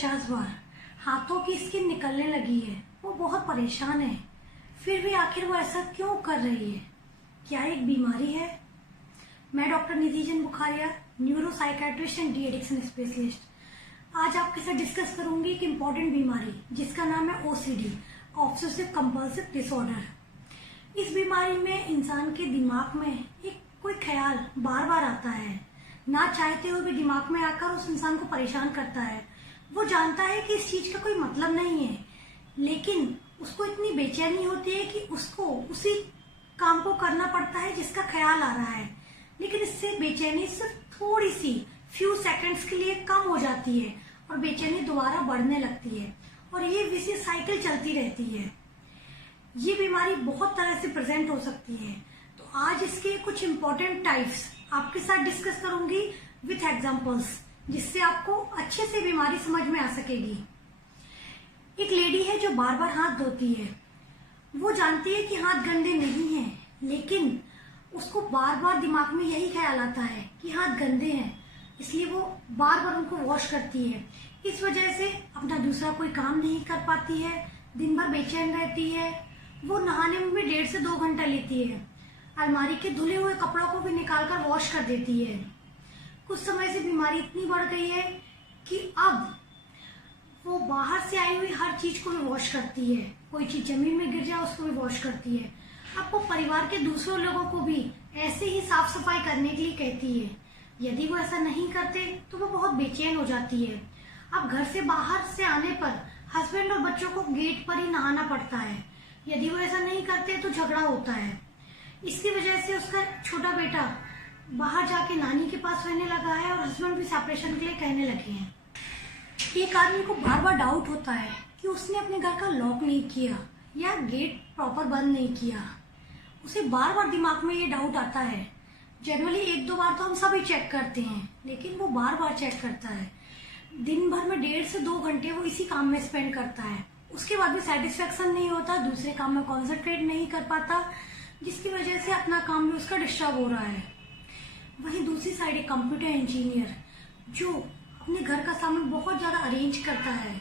50 बार। हाथों की स्किन निकलने लगी है, वो बहुत परेशान है। फिर भी आखिर वो ऐसा क्यों कर रही है? क्या एक बीमारी है? मैं doctor Nidhi Jain Bukharia, neuropsychiatrist and de addiction specialist. आज आपके साथ डिस्कस करूंगी एक इम्पॉर्टेंट बीमारी जिसका नाम है ओसीडी, ऑब्सेसिव कंपल्सिव डिसऑर्डर। इस बीमारी में इंसान के दिमाग में एक कोई ख्याल बार बार आता है, ना चाहते हुए भी दिमाग में आकर उस इंसान को परेशान करता है। वो जानता है कि इस चीज का कोई मतलब नहीं है, लेकिन उसको इतनी बेचैनी होती है कि उसको उसी काम को करना पड़ता है जिसका ख्याल आ रहा है। लेकिन इससे बेचैनी सिर्फ थोड़ी सी फ्यू सेकंड्स के लिए कम हो जाती है और बेचैनी दोबारा बढ़ने लगती है और ये विशियस साइकिल चलती रहती है। ये बीमारी बहुत तरह से प्रेजेंट हो सकती है, तो आज इसके कुछ इम्पोर्टेंट टाइप्स आपके साथ डिस्कस करूंगी विथ एग्जांपल्स, जिससे आपको अच्छे से बीमारी समझ में आ सकेगी। एक लेडी है जो बार बार हाथ धोती है। वो जानती है कि हाथ गंदे नहीं हैं, लेकिन उसको बार बार दिमाग में यही ख्याल आता है कि हाथ गंदे हैं, इसलिए वो बार बार उनको वॉश करती है। इस वजह से अपना दूसरा कोई काम नहीं कर पाती है, दिन भर बेचैन रहती है। वो नहाने में भी 1.5 से 2 घंटा लेती है। अलमारी के धुले हुए कपड़ों को भी निकालकर वॉश कर देती है। कुछ समय से बीमारी इतनी बढ़ गई है कि अब वो बाहर से आई हुई हर चीज को भी वॉश करती है। कोई चीज जमीन में गिर जाए उसको भी वॉश करती है। अब वो परिवार के दूसरे लोगों को भी ऐसे ही साफ सफाई करने के लिए कहती है। यदि वो ऐसा नहीं करते तो वो बहुत बेचैन हो जाती है। अब घर से बाहर से आने पर हस्बैंड और बच्चों को गेट पर ही नहाना पड़ता है। यदि वो ऐसा नहीं करते तो झगड़ा होता है। इसकी वजह से उसका छोटा बेटा बाहर जाके नानी के पास रहने लगा है और हस्बैंड भी सेपरेशन के लिए कहने लगे हैं। एक आदमी को बार बार डाउट होता है कि उसने अपने घर का लॉक नहीं किया या गेट प्रॉपर बंद नहीं किया। उसे बार बार दिमाग में ये डाउट आता है। जनरली 1-2 बार तो हम सभी चेक करते हैं, लेकिन वो बार बार चेक करता है। दिन भर में 1.5 से 2 घंटे वो इसी काम में स्पेंड करता है। उसके बाद भी सेटिस्फेक्शन नहीं होता, दूसरे काम में कॉन्सेंट्रेट नहीं कर पाता, जिसकी वजह से अपना काम भी उसका डिस्टर्ब हो रहा है। वहीं दूसरी साइड एक कंप्यूटर इंजीनियर जो अपने घर का सामान बहुत ज्यादा अरेंज करता है।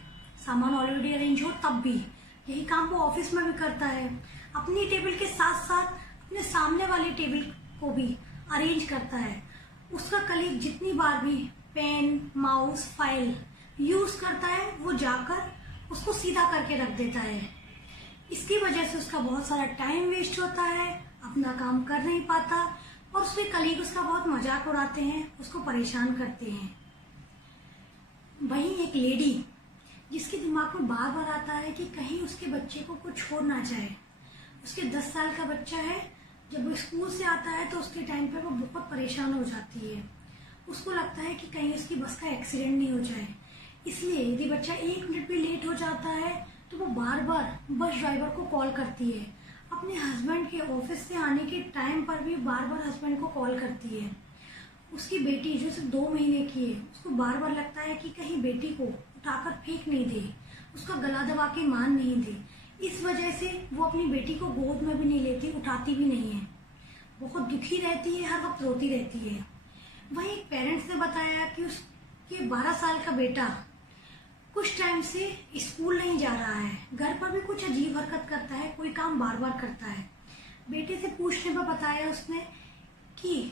सामान ऑलरेडी अरेंज हो तब भी यही काम वो ऑफिस में भी करता है। अपनी टेबल के साथ साथ अपने सामने वाली टेबल को भी अरेंज करता है। उसका कलीग जितनी बार भी पेन, माउस, फाइल यूज करता है, वो जाकर उसको सीधा करके रख देता है। इसकी वजह से उसका बहुत सारा टाइम वेस्ट होता है, अपना काम कर नहीं पाता और उसके कलीग उसका बहुत मजाक उड़ाते हैं, उसको परेशान करते हैं। वहीं एक लेडी जिसके दिमाग में बार बार आता है कि कहीं उसके बच्चे को कुछ छोड़ ना जाए। उसके 10 साल का बच्चा है। जब वो स्कूल से आता है तो उसके टाइम पे वो बहुत परेशान हो जाती है। उसको लगता है कि कहीं उसकी बस का एक्सीडेंट नहीं हो जाए, इसलिए यदि बच्चा 1 मिनट भी लेट हो जाता है तो वो बार बार बस ड्राइवर को कॉल करती है। अपने हस्बैंड के ऑफिस से आने के टाइम पर भी बार बार हस्बैंड को कॉल करती है। उसकी बेटी जो सिर्फ 2 महीने की है, उसको बार बार लगता है कि कहीं बेटी को उठाकर फेंक नहीं दे, उसका गला दबा के मान नहीं दे। इस वजह से वो अपनी बेटी को गोद में भी नहीं लेती, उठाती भी नहीं है। बहुत दुखी रहती है, हर वक्त रोती रहती है। वहीं एक पेरेंट्स ने बताया कि उसके 12 साल का बेटा कुछ टाइम से स्कूल नहीं जा रहा है, घर पर भी कुछ अजीब हरकत करता है, कोई काम बार बार करता है। बेटे से पूछने पर बताया उसने कि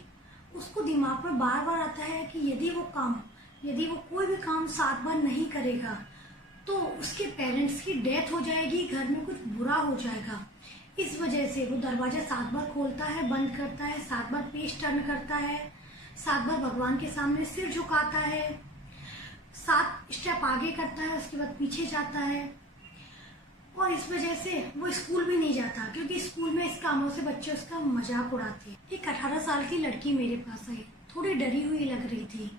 उसको दिमाग में बार बार आता है कि यदि वो कोई भी काम 7 बार नहीं करेगा तो उसके पेरेंट्स की डेथ हो जाएगी, घर में कुछ बुरा हो जाएगा। इस वजह से वो दरवाजा 7 बार खोलता है, बंद करता है, 7 बार पेज टर्न करता है, 7 बार भगवान के सामने सिर झुकाता है, 7 स्टेप आगे करता है, उसके बाद पीछे जाता है। और इस वजह से वो स्कूल भी नहीं जाता, क्योंकि स्कूल में इस कामों से बच्चे उसका मजाक उड़ाते हैं। एक 18 साल की लड़की मेरे पास आई, थोड़ी डरी हुई लग रही थी।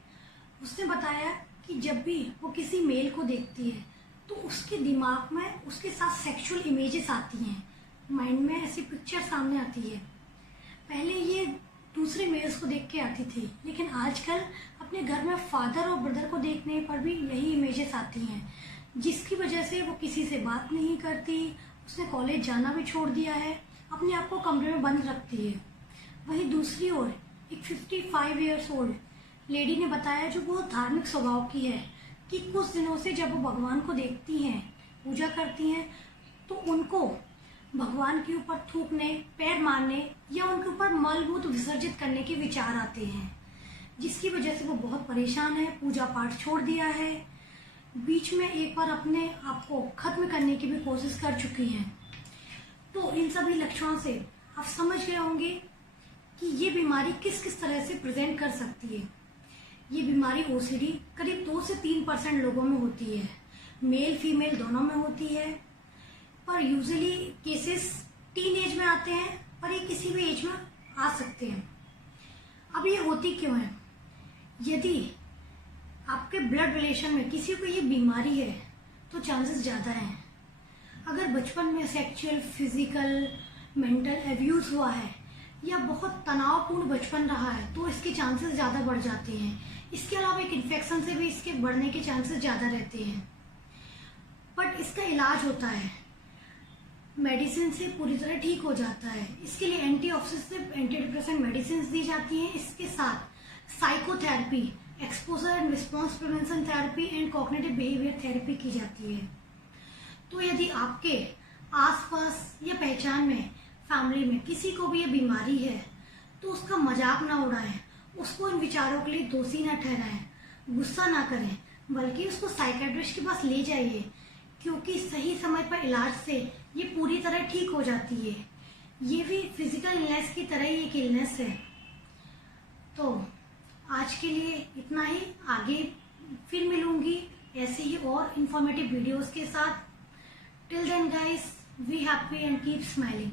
उसने बताया कि जब भी वो किसी मेल को देखती है तो उसके दिमाग में उसके साथ सेक्सुअल इमेजेस आती हैं, माइंड में ऐसी पिक्चर सामने आती है। पहले ये दूसरे मेल्स को देख के आती थी, लेकिन आजकल अपने घर में फादर और ब्रदर को देखने पर भी यही इमेजेस आती हैं, जिसकी वजह से वो किसी से बात नहीं करती। उसने कॉलेज जाना भी छोड़ दिया है, अपने आप को कमरे में बंद रखती है। वहीं दूसरी ओर एक 55 ईयर्स ओल्ड लेडी ने बताया, जो बहुत धार्मिक स्वभाव की है, कि कुछ दिनों से जब वो भगवान को देखती हैं, पूजा करती हैं, तो उनको भगवान के ऊपर थूकने, पैर मारने या उनके ऊपर मल मूत्र विसर्जित करने के विचार आते हैं, जिसकी वजह से वो बहुत परेशान है, पूजा पाठ छोड़ दिया है, बीच में एक बार अपने आप को खत्म करने की भी कोशिश कर चुकी हैं। तो इन सभी लक्षणों से आप समझ गए होंगे कि ये बीमारी किस किस तरह से प्रेजेंट कर सकती है। ये बीमारी ओसीडी करीब 2 से 3% लोगों में होती है, मेल फीमेल दोनों में होती है, पर यूजुअली केसेस टीन एज में आते हैं, पर ये किसी भी एज में आ सकते हैं। अब ये होती क्यों है? यदि आपके ब्लड रिलेशन में किसी को ये बीमारी है तो चांसेस ज़्यादा हैं। अगर बचपन में सेक्सुअल, फिजिकल, मेंटल एब्यूज हुआ है या बहुत तनावपूर्ण बचपन रहा है तो इसके चांसेस ज़्यादा बढ़ जाते हैं। इसके अलावा एक इन्फेक्शन से भी इसके बढ़ने के चांसेस ज़्यादा रहते हैं। बट इसका इलाज होता है, मेडिसिन से पूरी तरह ठीक हो जाता है। इसके लिए एंटीऑक्सीडेंट, एंटी डिप्रेसेंट मेडिसिन दी जाती हैं। इसके साथ psychotherapy, exposure and response prevention therapy and cognitive behaviour therapy की जाती है। तो यदि आपके आसपास या पहचान में, फैमिली में किसी को भी ये बीमारी है तो उसका मजाक ना उड़ाएं, उसको इन विचारों के लिए दोषी ना ठहराएं, गुस्सा ना करें, बल्कि उसको साइकियाट्रिस्ट के पास ले जाइए, क्योंकि सही समय पर इलाज से ये पूरी तरह ठीक हो जाती है। ये भी फिजिकल इलनेस की तरह ही एक इलनेस है। तो आज के लिए इतना ही, आगे फिर मिलूंगी ऐसे ही और इंफॉर्मेटिव वीडियोस के साथ। Till then guys, be happy and keep smiling.